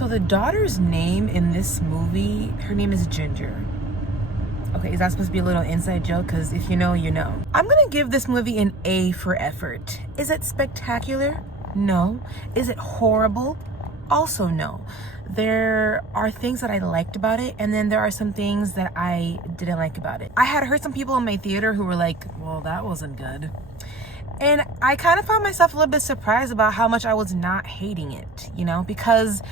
So the daughter's name in this movie, her name is Ginger. Okay, is that supposed to be a little inside joke? Because if you know, you know. I'm gonna give this movie an A for effort. Is it spectacular? No. Is it horrible? Also no. There are things that I liked about it, and then there are some things that I didn't like about it. I had heard some people in my theater who were like, well, that wasn't good. And I kind of found myself a little bit surprised about how much I was not hating it, you know, because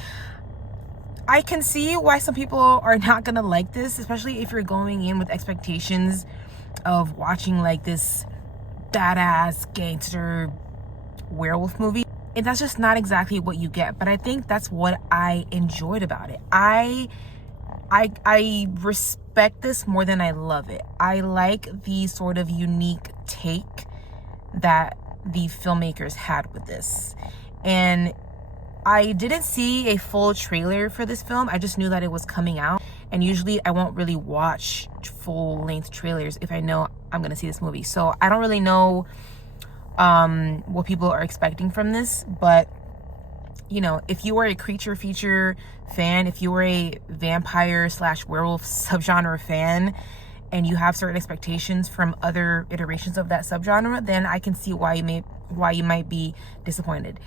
I can see why some people are not gonna like this, especially if you're going in with expectations of watching like this badass gangster werewolf movie. And that's just not exactly what you get. But I think that's what I enjoyed about it. I respect this more than I love it. I like the sort of unique take that the filmmakers had with this. And I didn't see a full trailer for this film. I just knew that it was coming out. And usually I won't really watch full-length trailers if I know I'm gonna see this movie. So I don't really know what people are expecting from this. But, you know, if you were a creature feature fan, if you were a vampire / werewolf subgenre fan, and you have certain expectations from other iterations of that subgenre, then I can see why you might be disappointed.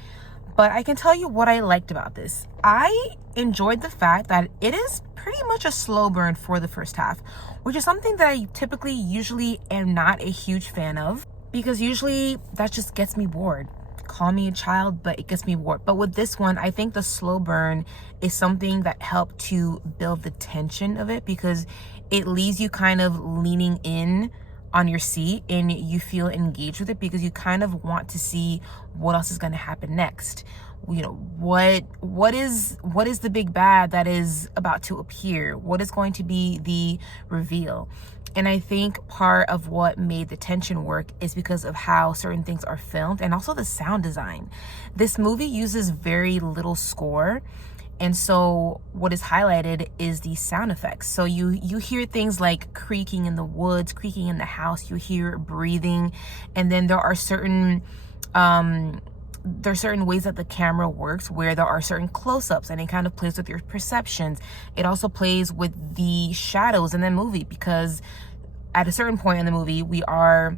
But I can tell you what I liked about this. I enjoyed the fact that it is pretty much a slow burn for the first half, which is something that I usually am not a huge fan of, because usually that just gets me bored. Call me a child, but it gets me bored. But with this one, I think the slow burn is something that helped to build the tension of it, because it leaves you kind of leaning in on your seat and you feel engaged with it, because you kind of want to see what else is going to happen next. You know, what is the big bad that is about to appear? What is going to be the reveal? And I think part of what made the tension work is because of how certain things are filmed, and also the sound design. This movie uses very little score, and so what is highlighted is the sound effects. So you hear things like creaking in the woods, creaking in the house, you hear breathing, and then there are certain ways that the camera works where there are certain close-ups, and it kind of plays with your perceptions. It also plays with the shadows in the movie, because at a certain point in the movie we are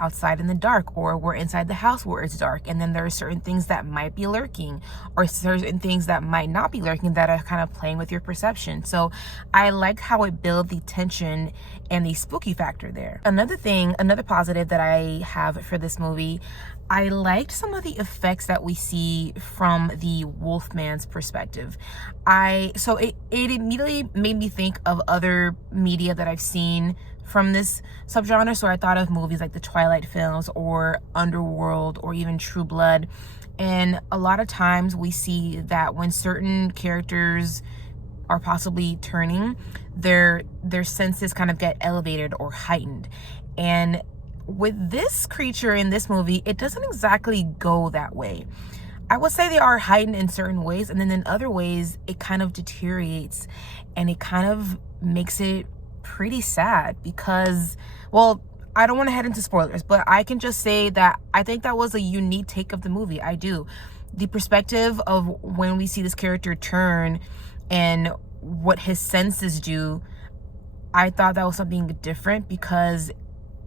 outside in the dark, or we're inside the house where it's dark, and then there are certain things that might be lurking, or certain things that might not be lurking, that are kind of playing with your perception. So I liked how it built the tension and the spooky factor there. Another positive that I have for this movie, I liked some of the effects that we see from the Wolfman's perspective. So it immediately made me think of other media that I've seen from this subgenre. So I thought of movies like the Twilight films, or Underworld, or even True Blood. And a lot of times we see that when certain characters are possibly turning, their senses kind of get elevated or heightened. And with this creature in this movie, it doesn't exactly go that way. I would say they are heightened in certain ways, and then in other ways it kind of deteriorates, and it kind of makes it pretty sad, because, well, I don't want to head into spoilers, but I can just say that I think that was a unique take of the movie. I do. The perspective of when we see this character turn and what his senses do, I thought that was something different, because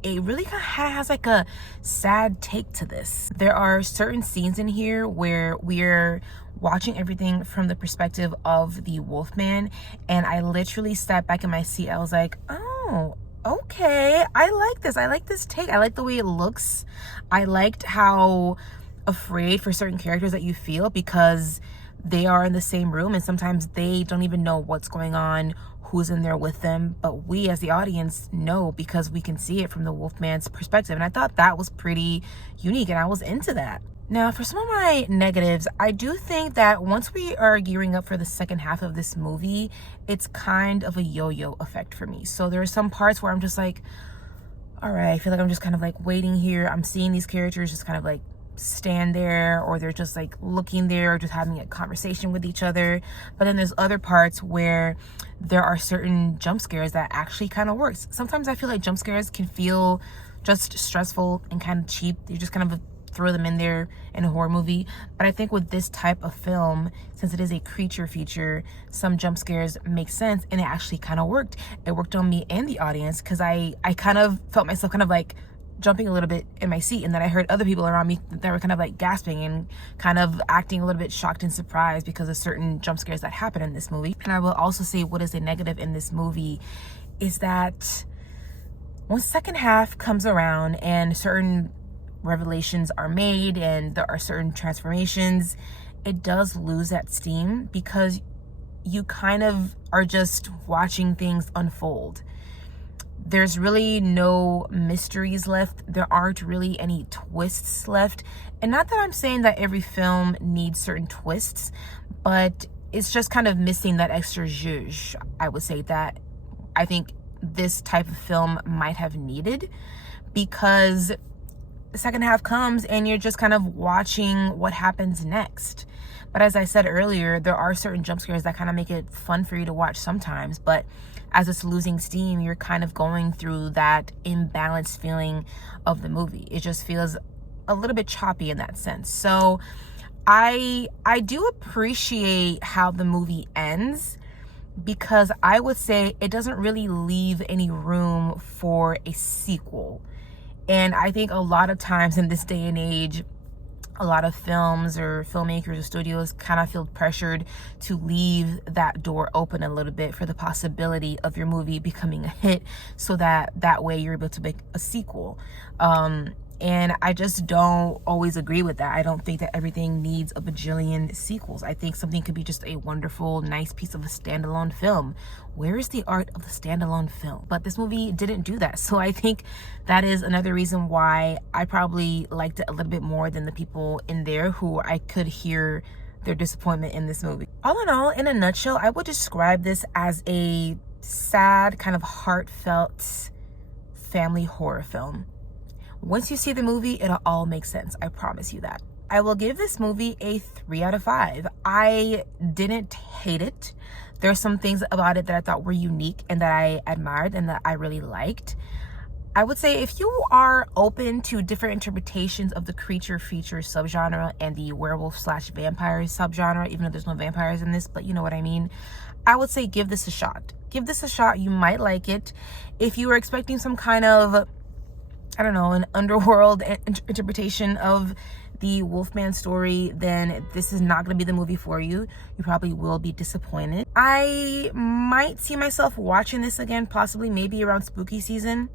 it really kind of has like a sad take to this. There are certain scenes in here where we're watching everything from the perspective of the Wolfman, and I literally sat back in my seat. I was like, oh, okay, I like this. I like this take. I like the way it looks. I liked how afraid for certain characters that you feel, because they are in the same room and sometimes they don't even know what's going on, who's in there with them, but we as the audience know, because we can see it from the Wolfman's perspective. And I thought that was pretty unique, and I was into that. Now, for some of my negatives, I do think that once we are gearing up for the second half of this movie, it's kind of a yo-yo effect for me. So there are some parts where I'm just like, all right, I feel like I'm just kind of like waiting here. I'm seeing these characters just kind of like stand there, or they're just like looking there, or just having a conversation with each other. But then there's other parts where there are certain jump scares that actually kind of works. Sometimes I feel like jump scares can feel just stressful and kind of cheap. You're just kind of throw them in there in a horror movie. But I think with this type of film, since it is a creature feature, some jump scares make sense, and it actually kind of worked. It worked on me and the audience, because I kind of felt myself kind of like jumping a little bit in my seat, and then I heard other people around me that were kind of like gasping and kind of acting a little bit shocked and surprised because of certain jump scares that happen in this movie. And I will also say, what is a negative in this movie is that once the second half comes around and certain revelations are made and there are certain transformations, it does lose that steam, because you kind of are just watching things unfold. There's really no mysteries left. There aren't really any twists left. And not that I'm saying that every film needs certain twists, but it's just kind of missing that extra zhuzh, I would say, that I think this type of film might have needed, because the second half comes and you're just kind of watching what happens next. But as I said earlier, there are certain jump scares that kind of make it fun for you to watch sometimes. But as it's losing steam, you're kind of going through that imbalanced feeling of the movie. It just feels a little bit choppy in that sense. So I do appreciate how the movie ends, because I would say it doesn't really leave any room for a sequel. And I think a lot of times in this day and age, a lot of films or filmmakers or studios kind of feel pressured to leave that door open a little bit for the possibility of your movie becoming a hit, so that way you're able to make a sequel. And I just don't always agree with that. I don't think that everything needs a bajillion sequels. I think something could be just a wonderful, nice piece of a standalone film. Where is the art of the standalone film? But this movie didn't do that. So I think that is another reason why I probably liked it a little bit more than the people in there who I could hear their disappointment in this movie. All in all, in a nutshell, I would describe this as a sad, kind of heartfelt family horror film. Once you see the movie, it'll all make sense. I promise you that. I will give this movie a 3 out of 5. I didn't hate it. There's some things about it that I thought were unique and that I admired and that I really liked. I would say if you are open to different interpretations of the creature feature subgenre and the werewolf/vampire subgenre, even though there's no vampires in this, but you know what I mean, I would say give this a shot. Give this a shot. You might like it. If you were expecting some kind of, I don't know, an underworld interpretation of the Wolfman story, then this is not going to be the movie for you. You probably will be disappointed. I might see myself watching this again, possibly maybe around spooky season.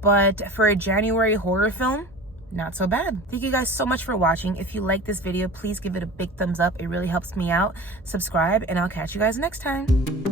But for a January horror film, not so bad. Thank you guys so much for watching. If you like this video, please give it a big thumbs up. It really helps me out. Subscribe, and I'll catch you guys next time.